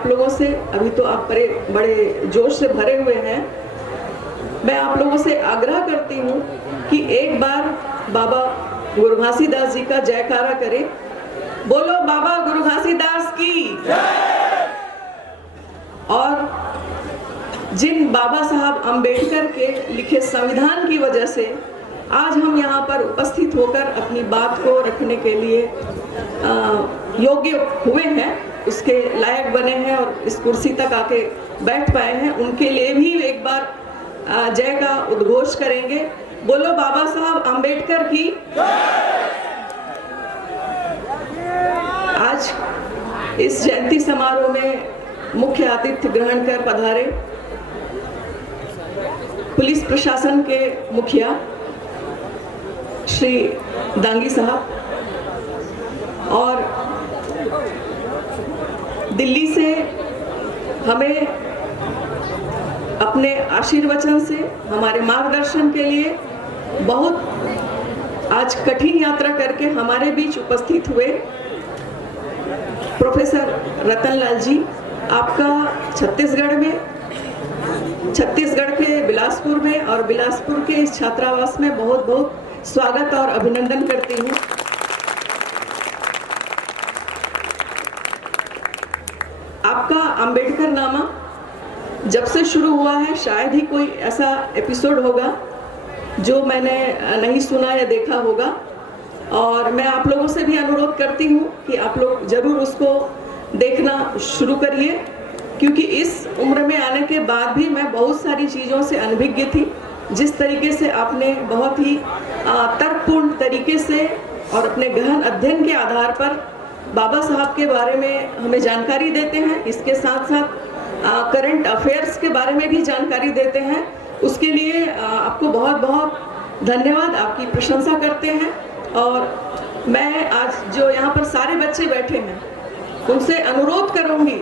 आप लोगों से, अभी तो आप बड़े जोश से भरे हुए हैं, मैं आप लोगों से आग्रह करती हूँ कि एक बार बाबा गुरु घासीदास जी का जयकारा करें। बोलो बाबा गुरु घासीदास की। और जिन बाबा साहब अंबेडकर के लिखे संविधान की वजह से आज हम यहाँ पर उपस्थित होकर अपनी बात को रखने के लिए योग्य हुए हैं, उसके लायक बने हैं और इस कुर्सी तक आके बैठ पाए हैं, उनके लिए भी एक बार जय का उद्घोष करेंगे। बोलो बाबा साहब अंबेडकर की। आज इस जयंती समारोह में मुख्य आतिथ्य ग्रहण कर पधारे पुलिस प्रशासन के मुखिया श्री दांगी साहब और दिल्ली से हमें अपने आशीर्वचन से हमारे मार्गदर्शन के लिए बहुत आज कठिन यात्रा करके हमारे बीच उपस्थित हुए प्रोफेसर रतन लाल जी, आपका छत्तीसगढ़ के बिलासपुर में और बिलासपुर के इस छात्रावास में बहुत बहुत स्वागत और अभिनंदन करती हूँ। आपका अंबेडकर नामा जब से शुरू हुआ है, शायद ही कोई ऐसा एपिसोड होगा जो मैंने नहीं सुना या देखा होगा, और मैं आप लोगों से भी अनुरोध करती हूँ कि आप लोग जरूर उसको देखना शुरू करिए, क्योंकि इस उम्र में आने के बाद भी मैं बहुत सारी चीज़ों से अनभिज्ञ थी। जिस तरीके से आपने बहुत ही तर्कपूर्ण तरीके से और अपने गहन अध्ययन के आधार पर बाबा साहब के बारे में हमें जानकारी देते हैं, इसके साथ साथ करंट अफेयर्स के बारे में भी जानकारी देते हैं, उसके लिए आपको बहुत बहुत धन्यवाद, आपकी प्रशंसा करते हैं। और मैं आज जो यहाँ पर सारे बच्चे बैठे हैं उनसे अनुरोध करूँगी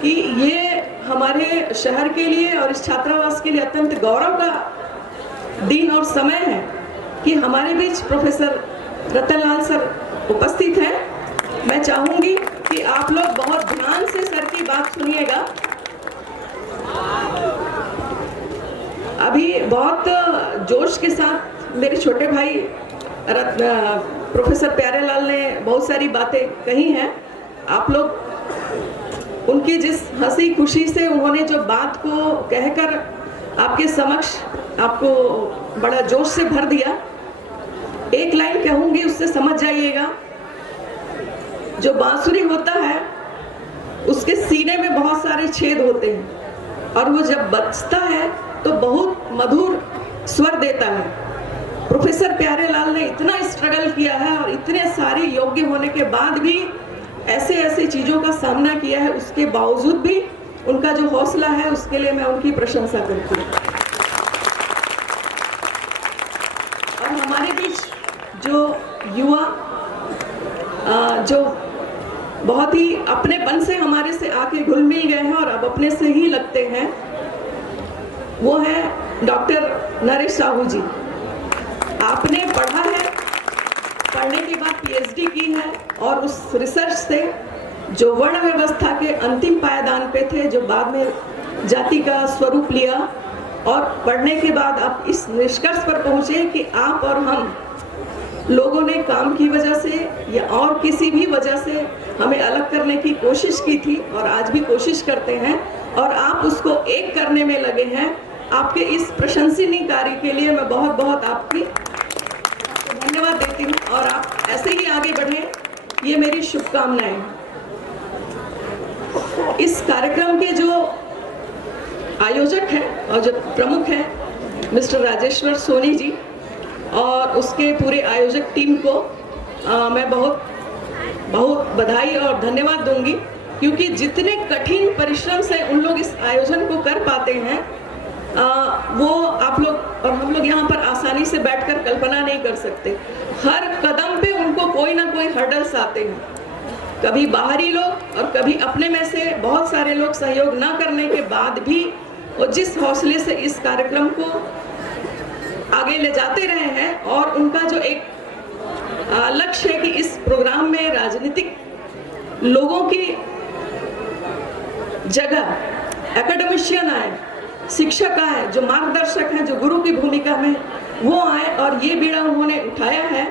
कि ये हमारे शहर के लिए और इस छात्रावास के लिए अत्यंत गौरव का दिन और समय है कि हमारे बीच प्रोफेसर रतनलाल सर उपस्थित हैं। मैं चाहूँगी कि आप लोग बहुत ध्यान से सर की बात सुनिएगा। अभी बहुत जोश के साथ मेरे छोटे भाई प्रोफेसर प्यारेलाल ने बहुत सारी बातें कही हैं। आप लोग उनकी जिस हंसी खुशी से उन्होंने जो बात को कहकर आपके समक्ष आपको बड़ा जोश से भर दिया, एक लाइन कहूँगी उससे समझ जाइएगा। जो बांसुरी होता है उसके सीने में बहुत सारे छेद होते हैं और वो जब बजता है तो बहुत मधुर स्वर देता है। प्रोफेसर प्यारेलाल ने इतना स्ट्रगल किया है और इतने सारे योग्य होने के बाद भी ऐसे ऐसे चीज़ों का सामना किया है, उसके बावजूद भी उनका जो हौसला है उसके लिए मैं उनकी प्रशंसा करती हूँ। और हमारे बीच जो युवा जो बहुत ही अपनेपन से हमारे से आके घुल मिल गए हैं और अब अपने से ही लगते हैं, वो है डॉक्टर नरेश साहू जी। आपने पढ़ा है, पढ़ने के बाद पीएचडी की है और उस रिसर्च से जो वर्ण व्यवस्था के अंतिम पायदान पे थे, जो बाद में जाति का स्वरूप लिया, और पढ़ने के बाद आप इस निष्कर्ष पर पहुंचे कि आप और हम लोगों ने काम की वजह से या और किसी भी वजह से हमें अलग करने की कोशिश की थी और आज भी कोशिश करते हैं, और आप उसको एक करने में लगे हैं। आपके इस प्रशंसनीय कार्य के लिए मैं बहुत बहुत आपको धन्यवाद देती हूँ और आप ऐसे ही आगे बढ़ें, ये मेरी शुभकामनाएं हैं। इस कार्यक्रम के जो आयोजक हैं और जो प्रमुख हैं मिस्टर राजेश्वर सोनी जी और उसके पूरे आयोजक टीम को मैं बहुत बहुत बधाई और धन्यवाद दूंगी, क्योंकि जितने कठिन परिश्रम से उन लोग इस आयोजन को कर पाते हैं वो आप लोग और हम लोग यहाँ पर आसानी से बैठकर कल्पना नहीं कर सकते। हर कदम पे उनको कोई ना कोई हर्डल्स आते हैं, कभी बाहरी लोग और कभी अपने में से बहुत सारे लोग सहयोग ना करने के बाद भी वो जिस हौसले से इस कार्यक्रम को आगे ले जाते रहे हैं और उनका जो एक लक्ष्य है कि इस प्रोग्राम में राजनीतिक लोगों की जगह एकेडमिशियन आए, शिक्षक आए, जो मार्गदर्शक हैं, जो गुरु की भूमिका में वो आए और ये बीड़ा उन्होंने उठाया है।